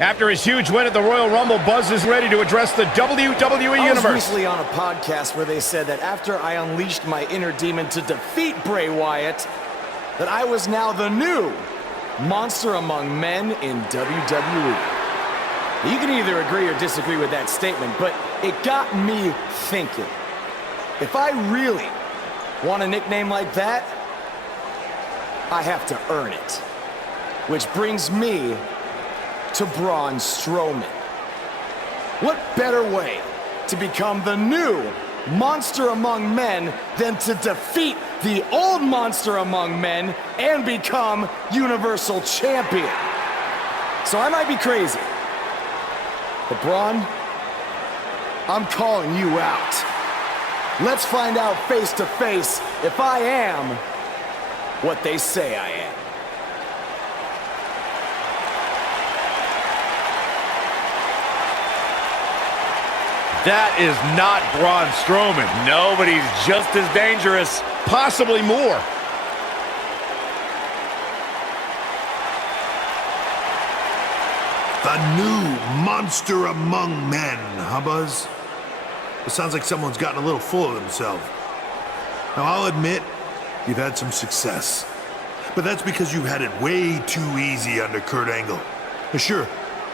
After his huge win at the Royal Rumble, Buzz is ready to address the WWE Universe. I was recently on a podcast where they said that after I unleashed my inner demon to defeat Bray Wyatt, that I was now the new monster among men in WWE. You can either agree or disagree with that statement, but it got me thinking. If I really want a nickname like that, I have to earn it. Which brings me to Braun Strowman. What better way to become the new monster among men than to defeat the old monster among men and become Universal Champion? So I might be crazy, but Braun, I'm calling you out. Let's find out face to face if I am what they say I am. That is not Braun Strowman. No, but he's just as dangerous. Possibly more. The new monster among men, huh, Buzz? It sounds like someone's gotten a little full of themselves. Now, I'll admit, you've had some success. But that's because you've had it way too easy under Kurt Angle. Sure,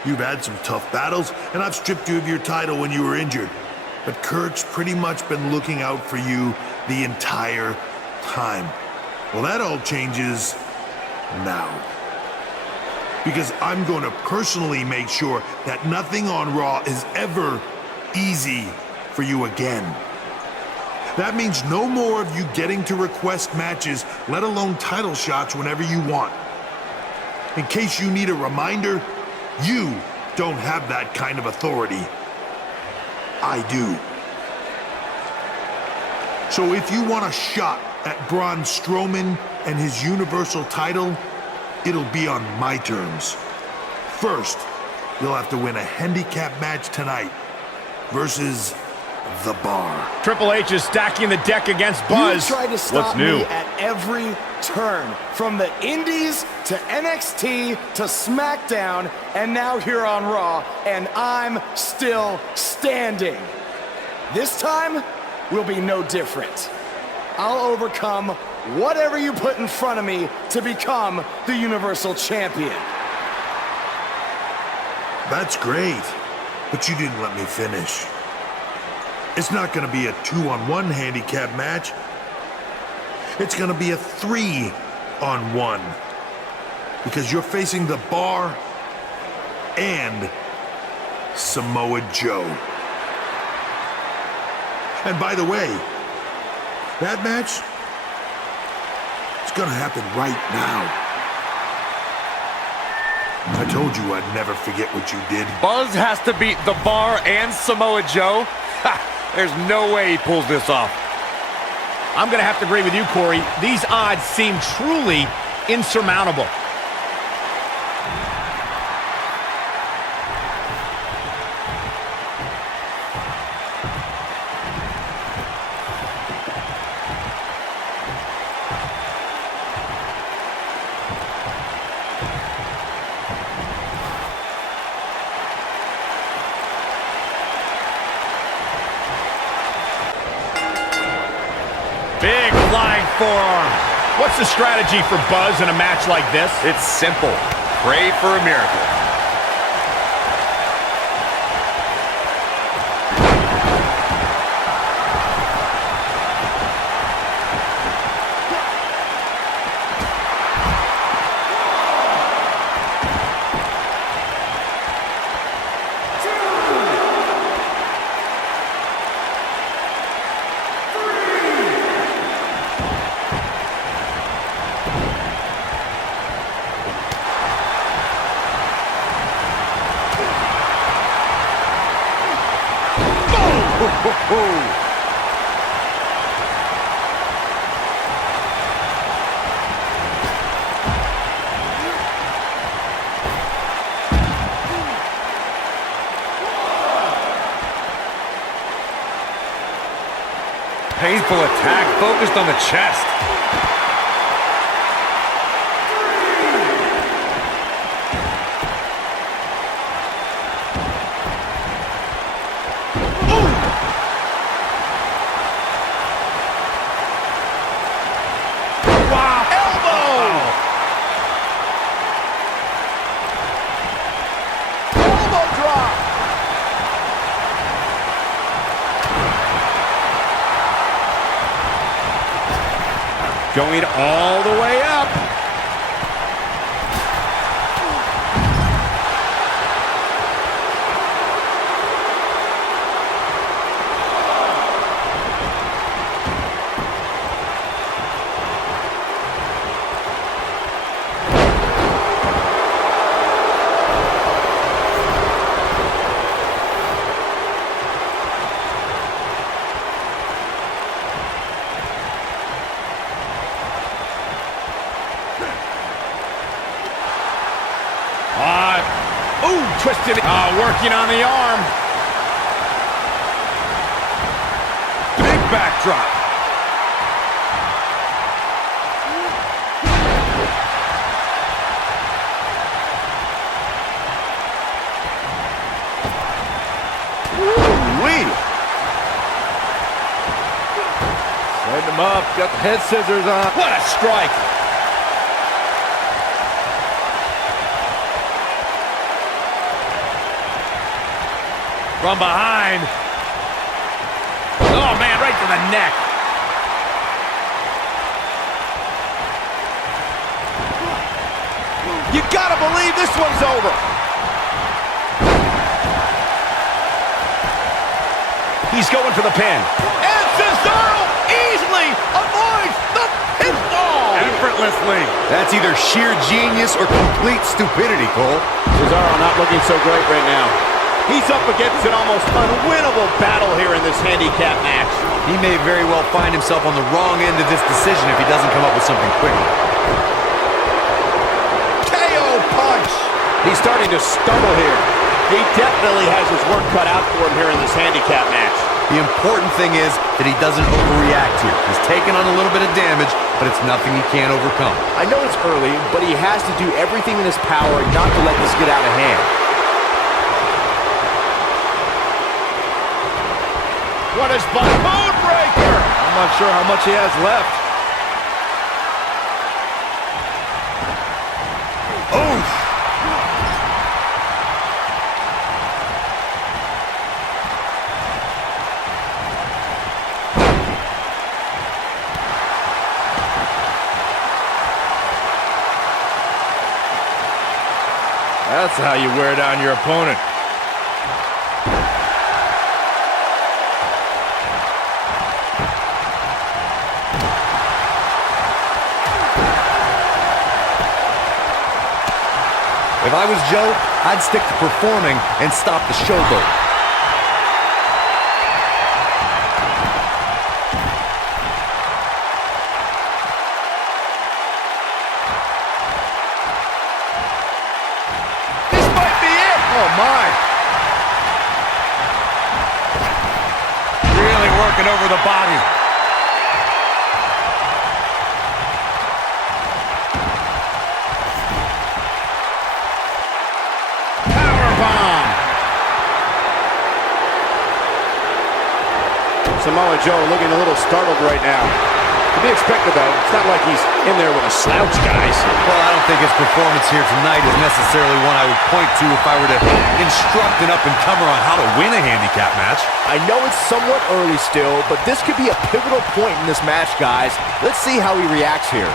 you've had some tough battles, and I've stripped you of your title when you were injured. But Kurt's pretty much been looking out for you the entire time. Well, that all changes now. Because I'm going to personally make sure that nothing on Raw is ever easy for you again. That means no more of you getting to request matches, let alone title shots whenever you want. In case you need a reminder, you don't have that kind of authority. I do. So if you want a shot at Braun Strowman and his Universal title, it'll be on my terms. First, you'll have to win a handicap match tonight versus The Bar. Triple H is stacking the deck against Buzz. You tried to stop What's new? me at every turn, from the Indies to NXT to SmackDown, and now here on Raw, and I'm still standing. This time will be no different. I'll overcome whatever you put in front of me to become the Universal Champion. That's great, but you didn't let me finish. It's not going to be a 2-on-1 handicap match. It's going to be a 3-on-1. Because you're facing The Bar and Samoa Joe. And by the way, that match is going to happen right now. I told you I'd never forget what you did. Buzz has to beat The Bar and Samoa Joe? Ha! There's no way he pulls this off. I'm going to have to agree with you, Corey. These odds seem truly insurmountable. Big flying forearm. What's the strategy for Buzz in a match like this? It's simple. Pray for a miracle. Painful attack focused on the chest. Going all the way up. Twisted. Working on the arm. Big backdrop. Woo-wee. Setting him up. Got the head scissors on. What a strike. From behind. Oh, man, right to the neck. You gotta believe this one's over. He's going for the pin. And Cesaro easily avoids the pinfall. Effortlessly. That's either sheer genius or complete stupidity, Cole. Cesaro not looking so great right now. He's up against an almost unwinnable battle here in this handicap match. He may very well find himself on the wrong end of this decision if he doesn't come up with something quick. KO punch! He's starting to stumble here. He definitely has his work cut out for him here in this handicap match. The important thing is that he doesn't overreact here. He's taken on a little bit of damage, but it's nothing he can't overcome. I know it's early, but he has to do everything in his power not to let this get out of hand. What is the code breaker? I'm not sure how much he has left. Oof. That's how you wear down your opponent. If I was Joe, I'd stick to performing and stop the showboat. This might be it! Oh, my! Really working over the body. Samoa Joe looking a little startled right now. To be expected, though. It's not like he's in there with a slouch, guys. Well, I don't think his performance here tonight is necessarily one I would point to if I were to instruct an up-and-comer on how to win a handicap match. I know it's somewhat early still, but this could be a pivotal point in this match, guys. Let's see how he reacts here.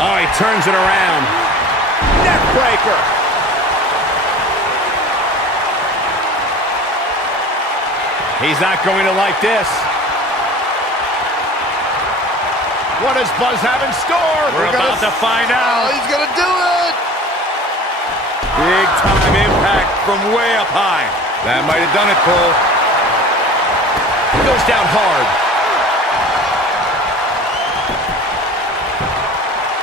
Oh, he turns it around. Neck breaker. He's not going to like this. What does Buzz have in store? We're about to find out. Oh, he's going to do it! Big time impact from way up high. That might have done it, Cole. He goes down hard.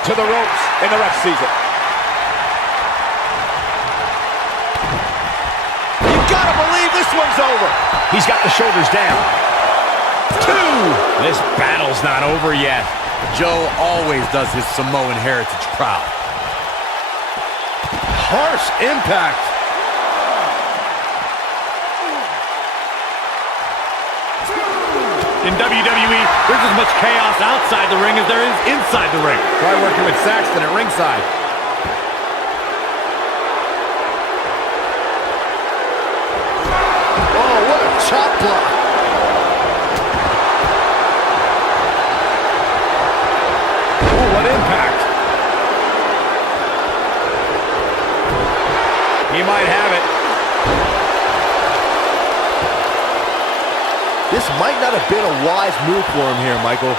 To the ropes, and the ref sees it. You gotta believe this one's over. He's got the shoulders down. 2. This battle's not over yet. Joe always does his Samoan heritage proud. Harsh impact. In WWE, there's as much chaos outside the ring as there is inside the ring. Try working with Saxton at ringside. Oh, what a chop block. He might have it. This might not have been a wise move for him here, Michael.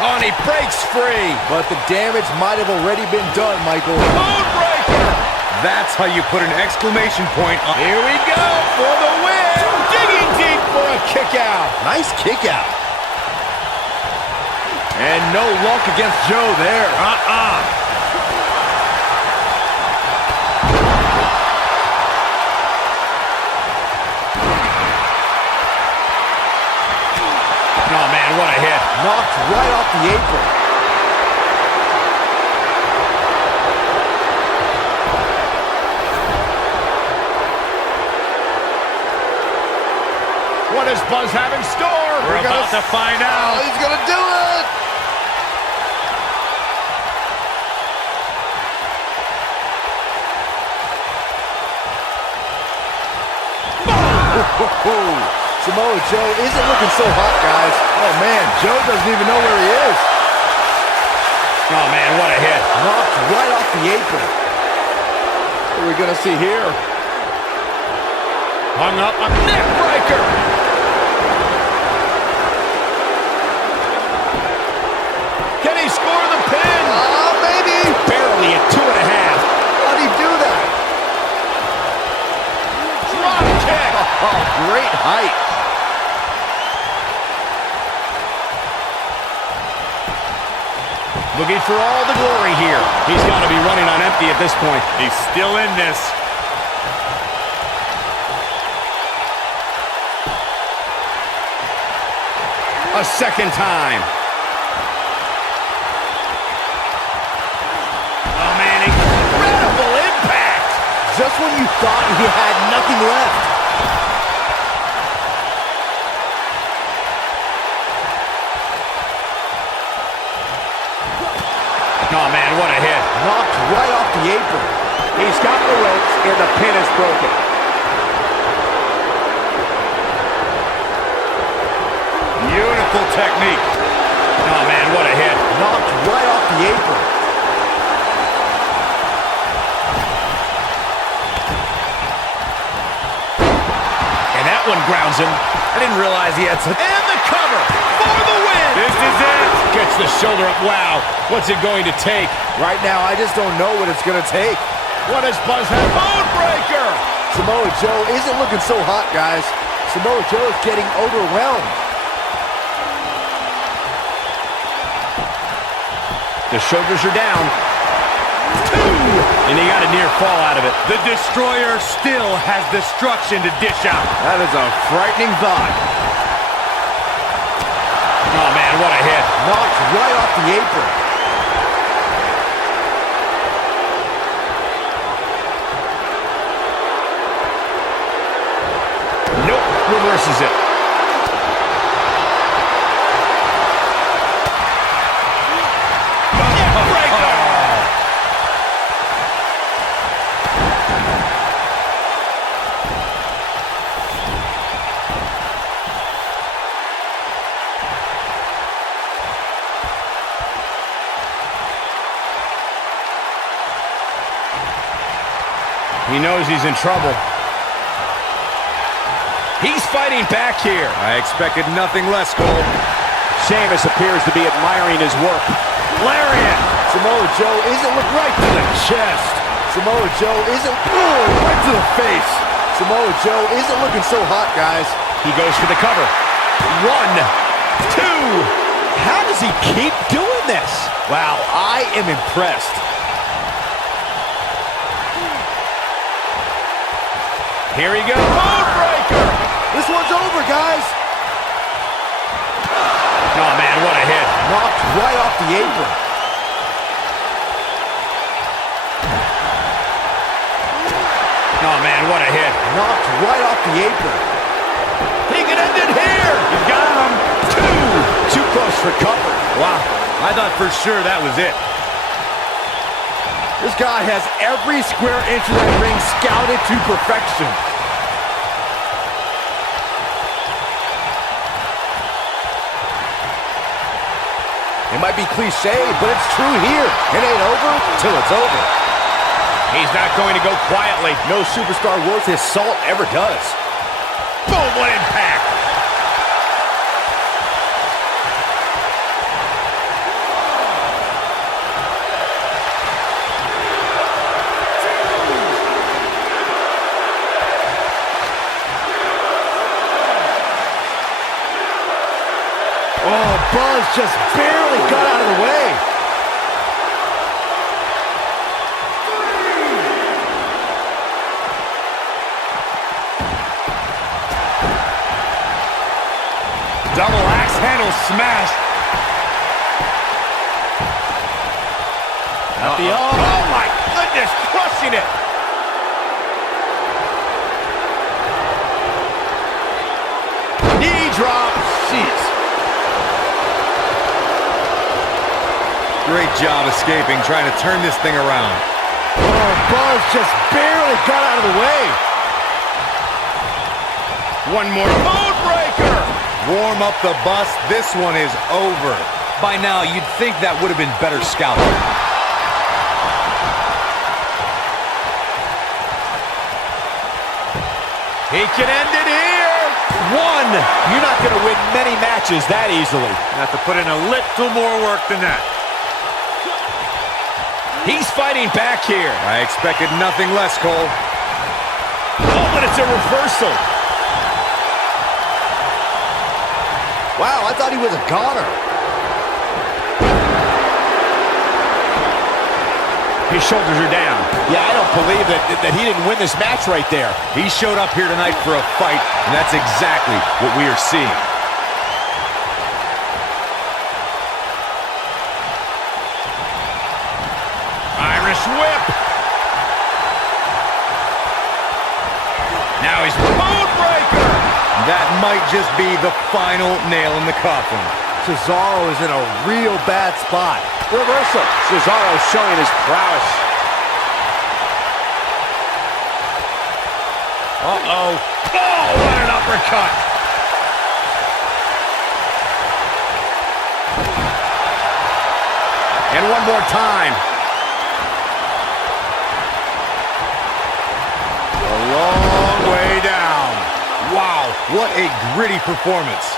Oh, and he breaks free. But the damage might have already been done, Michael. Moonbreaker! That's how you put an exclamation point on. Here we go for the win. Digging deep for a kick out. Nice kick out. And no luck against Joe there. Oh, man, what a hit. Knocked right off the apron. What does Buzz have in store? We're about to find out. Oh, he's going to do it. Samoa Joe isn't looking so hot, guys. Oh, man, Joe doesn't even know where he is. Oh, man, what a hit. Knocked right off the apron. What are we going to see here? Hung up a neck breaker. Can he score the pin? Maybe. Barely at 2.5. How'd he do that? Drop kick. Oh, great height. Looking for all the glory here. He's got to be running on empty at this point. He's still in this. A second time. Oh, man, incredible impact. Just when you thought he had nothing left. Oh, man, what a hit. Knocked right off the apron. He's got the ropes, and the pin is broken. Beautiful technique. Oh, man, what a hit. Knocked right off the apron. And that one grounds him. I didn't realize he had such... And the cover for the win. This is it. Gets the shoulder up. Wow. What's it going to take? Right now, I just don't know what it's going to take. What does Buzz have? Bonebreaker. Samoa Joe isn't looking so hot, guys. Samoa Joe is getting overwhelmed. The shoulders are down. 2. And he got a near fall out of it. The Destroyer still has destruction to dish out. That is a frightening thought. Oh, man, what a hit. Knocked right off the apron. Nope, reverses it. He knows he's in trouble. He's fighting back here. I expected nothing less, Cole. Sheamus appears to be admiring his work. Lariat! Samoa Joe isn't looking right to the chest. Samoa Joe isn't... right to the face. Samoa Joe isn't looking so hot, guys. He goes for the cover. 1, 2. How does he keep doing this? Wow, I am impressed. Here he goes. Bonebreaker! This one's over, guys. Oh, man, what a hit. Knocked right off the apron. Oh, man, what a hit. Knocked right off the apron. He can end it here. You got him. 2. Too close for cover. Wow, I thought for sure that was it. This guy has every square inch of that ring scouted to perfection. It might be cliche, but it's true here. It ain't over till it's over. He's not going to go quietly. No superstar worth his salt ever does. Boom, what impact! Oh, Buzz just barely got out of the way. Double axe handle smash. Oh my goodness, crushing it. Knee drop. Jeez. Great job escaping, trying to turn this thing around. Oh, Buzz just barely got out of the way. One more code breaker. Warm up the bus. This one is over. By now, you'd think that would have been better scouting. He can end it here. One. You're not going to win many matches that easily. You have to put in a little more work than that. He's fighting back here. I expected nothing less, Cole. Oh, but it's a reversal. Wow, I thought he was a goner. His shoulders are down. Yeah, I don't believe that he didn't win this match right there. He showed up here tonight for a fight, and that's exactly what we are seeing. Irish whip. Now he's code breaker. That might just be the final nail in the coffin. Cesaro is in a real bad spot. Reversal. Cesaro showing his prowess. Uh-oh. Oh, what an uppercut. And one more time. A long way down. Wow, what a gritty performance.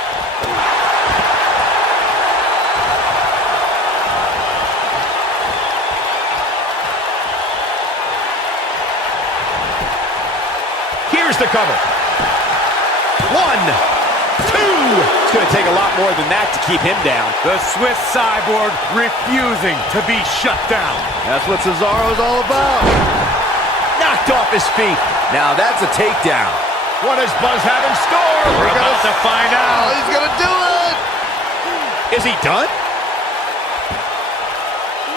Here's the cover. 1, 2. It's going to take a lot more than that to keep him down. The Swiss cyborg refusing to be shut down. That's what Cesaro's all about. Knocked off his feet. Now that's a takedown. What does Buzz have in store? We're about to find out. He's gonna do it! Is he done?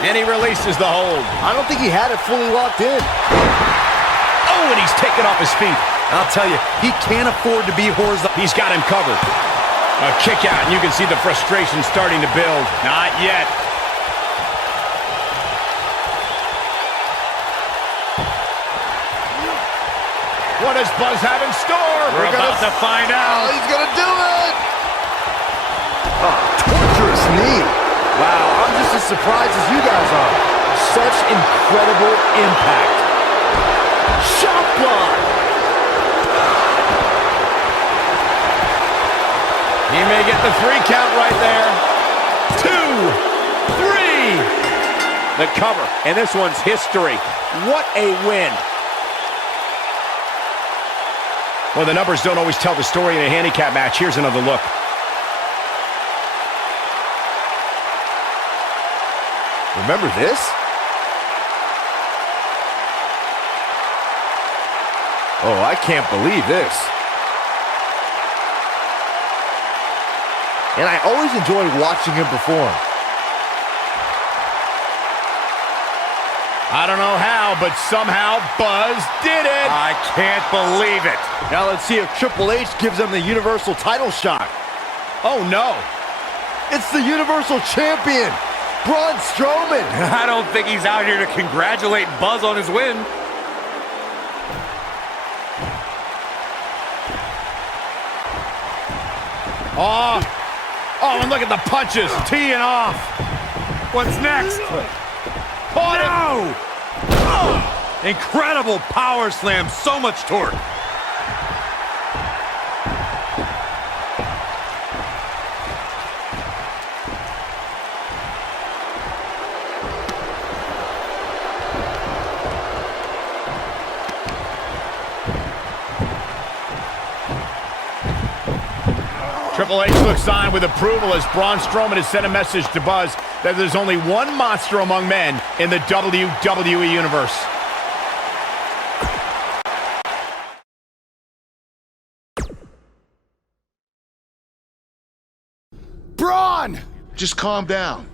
And he releases the hold. I don't think he had it fully locked in. Oh, and he's taken off his feet. I'll tell you, he can't afford to be horizontal. He's got him covered. A kick out, and you can see the frustration starting to build. Not yet. What does Buzz have in store? We're about to find out. He's gonna do it! Oh, torturous knee. Wow, I'm just as surprised as you guys are. Such incredible impact. Shot block! He may get the 3 count right there. 2, 3. The cover, and this one's history. What a win. Well, the numbers don't always tell the story in a handicap match. Here's another look. Remember this? Oh, I can't believe this. And I always enjoy watching him perform. I don't know how, but somehow Buzz did it. I can't believe it. Now let's see if Triple H gives him the Universal title shot. Oh, no. It's the Universal Champion, Braun Strowman. I don't think he's out here to congratulate Buzz on his win. Oh, Oh, and look at the punches. Teeing off. What's next? Oh, no! Incredible power slam. So much torque. Triple H looks on with approval as Braun Strowman has sent a message to Buzz that there's only one monster among men in the WWE Universe. Braun! Just calm down.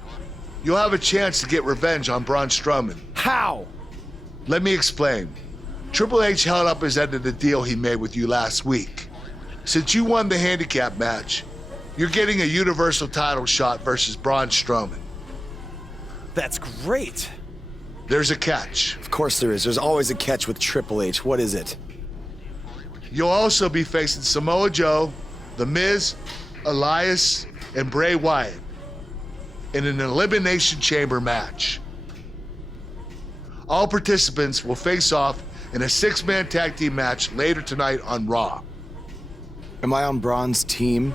You'll have a chance to get revenge on Braun Strowman. How? Let me explain. Triple H held up his end of the deal he made with you last week. Since you won the handicap match, you're getting a Universal title shot versus Braun Strowman. That's great. There's a catch. Of course there is. There's always a catch with Triple H. What is it? You'll also be facing Samoa Joe, The Miz, Elias, and Bray Wyatt in an Elimination Chamber match. All participants will face off in a 6-man tag team match later tonight on Raw. Am I on Braun's team?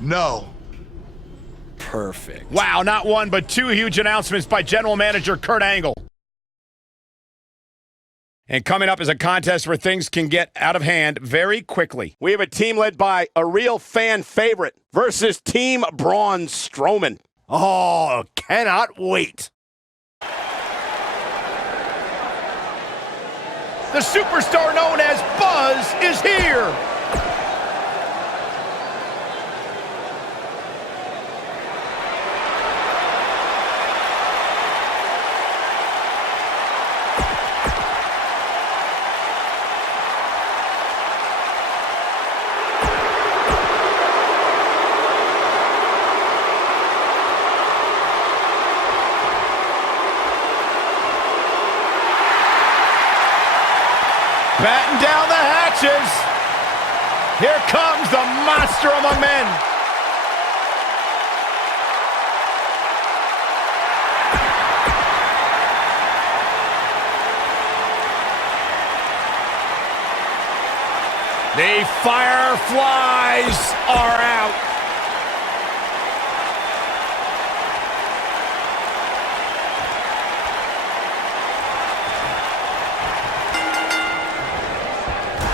No. Perfect. Wow, not one, but two huge announcements by General Manager Kurt Angle. And coming up is a contest where things can get out of hand very quickly. We have a team led by a real fan favorite versus Team Braun Strowman. Oh, cannot wait. The superstar known as Buzz is here. Batten down the hatches. Here comes the monster among men. The Fireflies are out.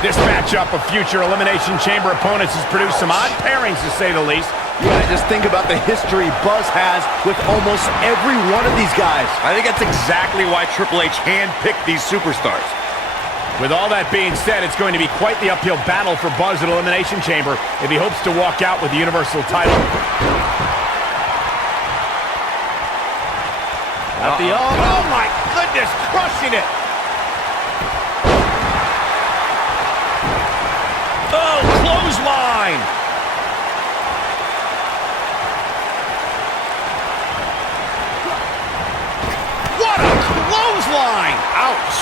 This matchup of future Elimination Chamber opponents has produced some odd pairings, to say the least. Yeah, just think about the history Buzz has with almost every one of these guys. I think that's exactly why Triple H handpicked these superstars. With all that being said, it's going to be quite the uphill battle for Buzz at Elimination Chamber if he hopes to walk out with the Universal title. Oh my goodness, crushing it! Oh, clothesline! What a clothesline! Ouch!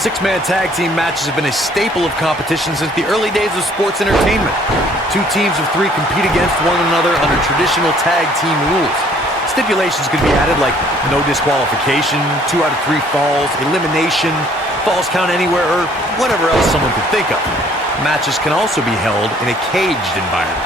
Six-man tag team matches have been a staple of competition since the early days of sports entertainment. Two teams of three compete against one another under traditional tag team rules. Stipulations could be added like no disqualification, 2 out of 3 falls, elimination, falls count anywhere, or whatever else someone could think of. Matches can also be held in a caged environment.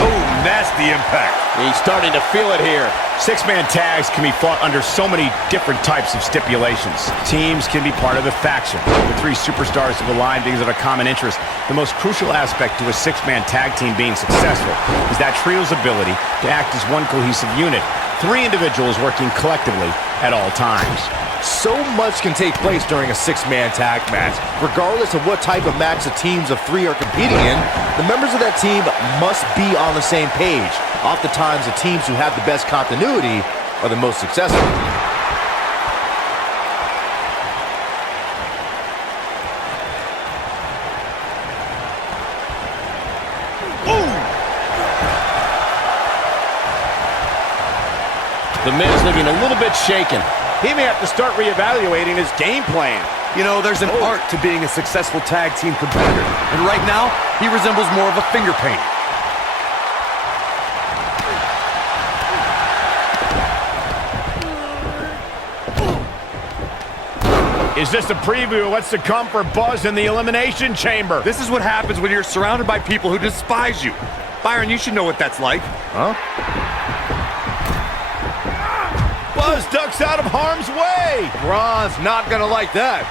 Oh, nasty impact. He's starting to feel it here. Six-man tags can be fought under so many different types of stipulations. Teams can be part of the faction. The 3 superstars have aligned because of a common interest. The most crucial aspect to a six-man tag team being successful is that trio's ability to act as one cohesive unit. 3 individuals working collectively at all times. So much can take place during a six-man tag match. Regardless of what type of match the teams of 3 are competing in, the members of that team must be on the same page. Oftentimes, the teams who have the best continuity are the most successful. The Miz looking a little bit shaken. He may have to start reevaluating his game plan. You know, there's an art to being a successful tag team competitor. And right now, he resembles more of a finger painter. Is this a preview of what's to come for Buzz in the Elimination Chamber? This is what happens when you're surrounded by people who despise you. Byron, you should know what that's like. Huh? Buzz ducks out of harm's way. Braun's not gonna like that.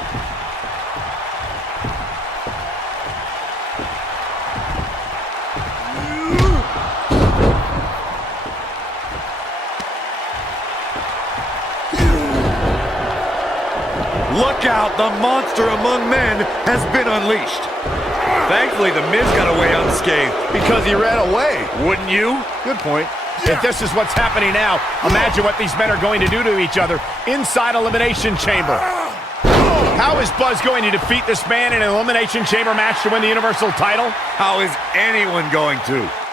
Look out, the monster among men has been unleashed. Thankfully, the Miz got away unscathed. Because he ran away. Wouldn't you? Good point. If this is what's happening now, imagine what these men are going to do to each other inside Elimination Chamber. How is Buzz going to defeat this man in an Elimination Chamber match to win the Universal title? How is anyone going to?